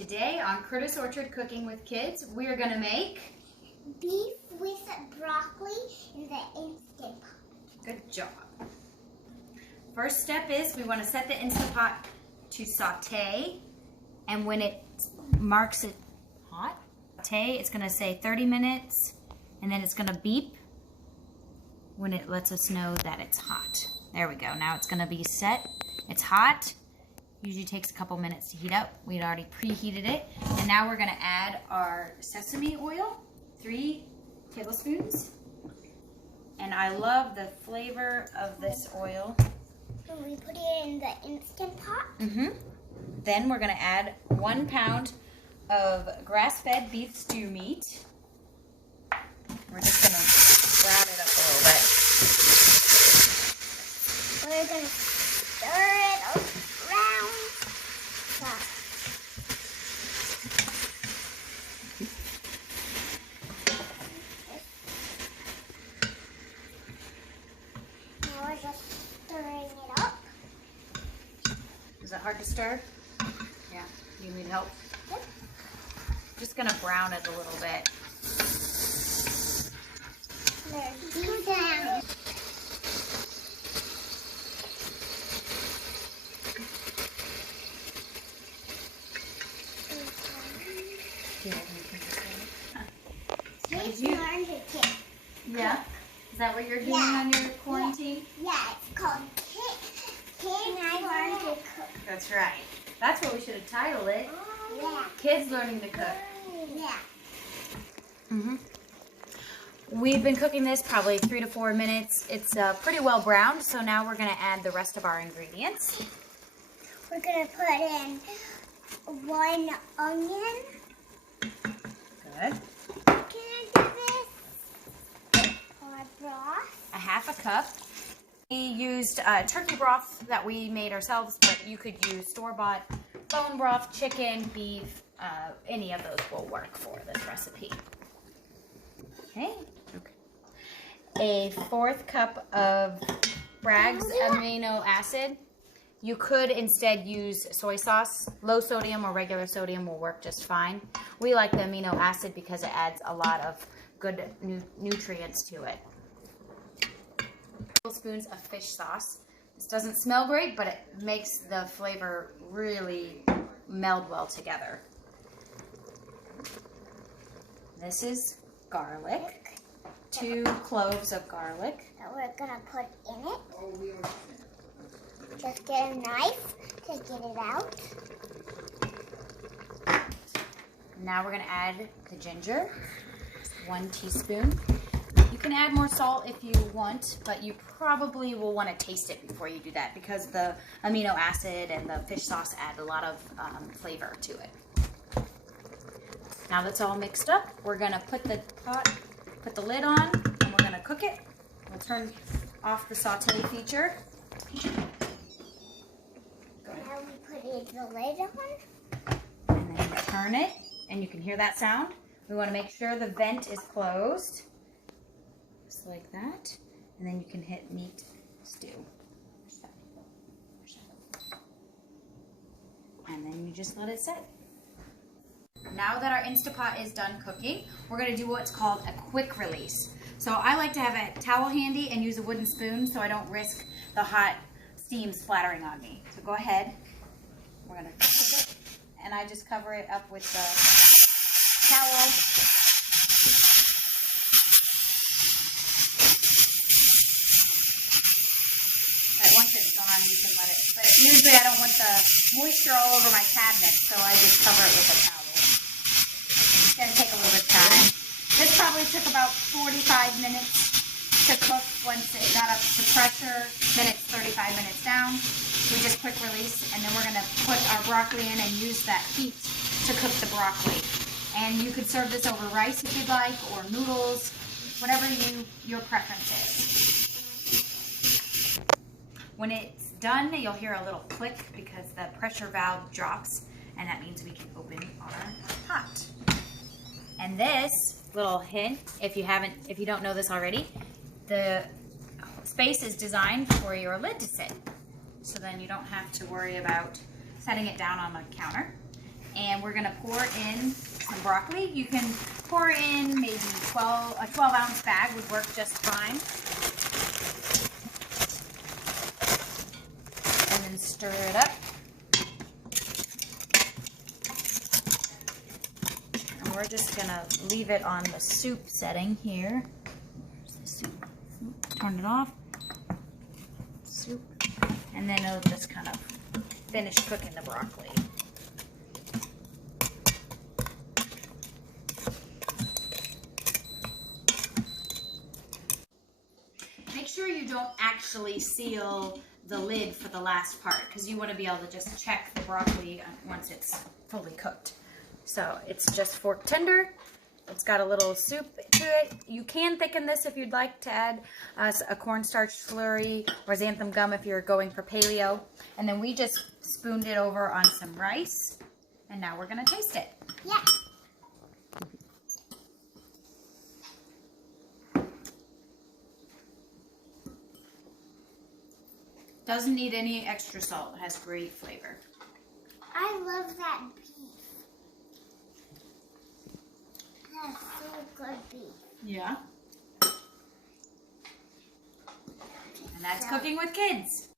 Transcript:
Today on Curtis Orchard Cooking with Kids, we are going to make beef with broccoli in the Instant Pot. Good job. First step is we want to set the Instant Pot to saute, and when it marks it hot, saute, it's going to say 30 minutes, and then it's going to beep when it lets us know that it's hot. There we go. Now it's going to be set. It's hot. Usually takes a couple minutes to heat up. We'd already preheated it. And now we're going to add our sesame oil, 3 tablespoons. And I love the flavor of this oil. And we put it in the Instant Pot. Then we're going to add 1 pound of grass-fed beef stew meat. We're just going to brown it up a little bit. We're going to stir it around. Now we're just stirring it up. Is that hard to stir? Yeah. You need help? Yep. Just going to brown it a little bit. There's beef down. Kids learn to cook. Yeah? Is that what you're doing on your quarantine? Yeah, it's called Kids Learn to Cook. That's right. That's what we should have titled it. Yeah. Kids Learning to Cook. Yeah. We've been cooking this probably 3 to 4 minutes. It's pretty well browned, so now we're going to add the rest of our ingredients. We're going to put in 1 onion. Good. Can I do this? Or broth. A 1/2 cup. We used turkey broth that we made ourselves, but you could use store-bought bone broth, chicken, beef, any of those will work for this recipe. Okay. A 1/4 cup of Bragg's Amino acid. You could instead use soy sauce. Low sodium or regular sodium will work just fine. We like the amino acid because it adds a lot of good nutrients to it. Tablespoons of fish sauce. This doesn't smell great, but it makes the flavor really meld well together. This is garlic. 2 cloves of garlic. That we're going to put in it. Just get a knife to get it out. Now we're going to add the ginger. 1 teaspoon. You can add more salt if you want, but you probably will want to taste it before you do that because the amino acid and the fish sauce add a lot of flavor to it. Now that's all mixed up, we're going to put the lid on, and we're going to cook it. We'll turn off the saute feature. Now we put the lid on. And then you turn it, and you can hear that sound. We want to make sure the vent is closed. Just like that. And then you can hit meat stew. And then you just let it sit. Now that our Instant Pot is done cooking, we're going to do what's called a quick release. So I like to have a towel handy and use a wooden spoon so I don't risk the hot steam splattering on me. So go ahead. We're going to cook it. And I just cover it up with the towel. Once it's gone, you can let it. But usually I don't want the moisture all over my cabinet, so I just cover it with a towel. It's going to take a little bit of time. This probably took about 45 minutes to cook once it got up to pressure. Then it's 35 minutes down. We just quick release, and then we're going to put our broccoli in and use that heat to cook the broccoli. And you could serve this over rice if you'd like, or noodles, whatever your preference is. When it's done, you'll hear a little click because the pressure valve drops, and that means we can open our pot. And this little hint, if you don't know this already, the space is designed for your lid to sit. So then you don't have to worry about setting it down on the counter. And we're gonna pour in some broccoli. You can pour in maybe a 12-ounce bag would work just fine. And then stir it up. And we're just gonna leave it on the soup setting here. Here's the soup. Turn it off. Soup. And then it'll just kind of finish cooking the broccoli. Make sure you don't actually seal the lid for the last part, because you want to be able to just check the broccoli once it's fully cooked. So it's just fork tender. It's got a little soup to it. You can thicken this if you'd like to add a cornstarch slurry or xanthan gum if you're going for paleo. And then we just spooned it over on some rice. And now we're going to taste it. Yeah. Doesn't need any extra salt. It has great flavor. I love that beef. That's so good beef. Yeah. And that's cooking with kids.